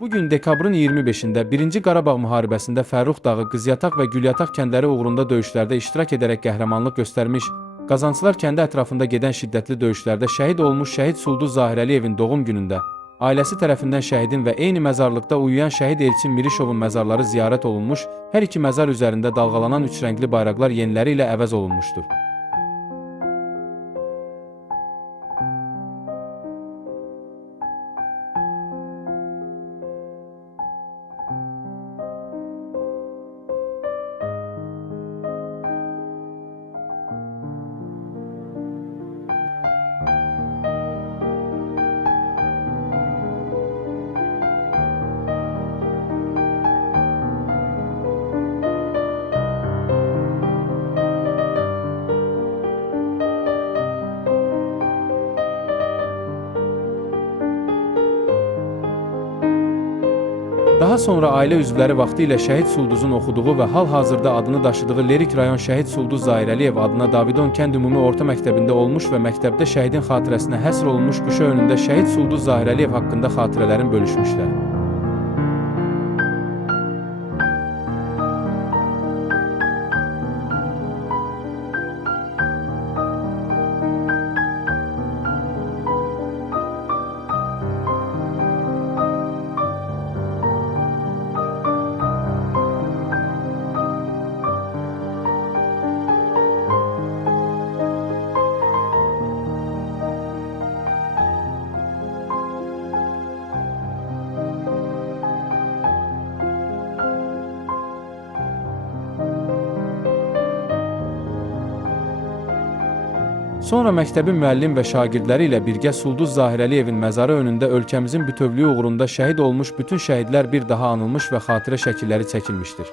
Bugün dekabrın 25-də 1-ci Qarabağ müharibəsində Fərrux Dağı, Qızyataq və Gülyataq kəndləri uğrunda döyüşlərdə iştirak edərək qəhrəmanlıq göstərmiş, Qazancılar kəndi ətrafında gedən şiddətli döyüşlərdə şəhid olmuş şəhid Sulduz Zahirəliyevin doğum günündə ailəsi tərəfindən şəhidin və eyni məzarlıqda uyuyan şəhid Elçin Mirişovun məzarları ziyarət olunmuş, hər iki məzar üzərində dalğalanan üç rəngli bayraqlar yeniləri ilə əvəz olunmuşdur. Daha sonra ailə üzvləri vaxtilə şəhid Sulduzun oxuduğu və hal-hazırda adını daşıdığı Lerik rayon şəhid Sulduz Zahirəliyev adına Davidon kənd ümumi orta məktəbində olmuş və məktəbdə şəhidin xatirəsinə həsr olunmuş quşa önündə şəhid Sulduz Zahirəliyev haqqında xatirələrini bölüşmüşlər. Sonra məktəbin müəllim və şagirdləri ilə birgə Sulduz Zahirəliyevin məzarı önündə ölkəmizin bütövlüyü uğrunda şəhid olmuş bütün şəhidlər bir daha anılmış və xatirə şəkilləri çəkilmişdir.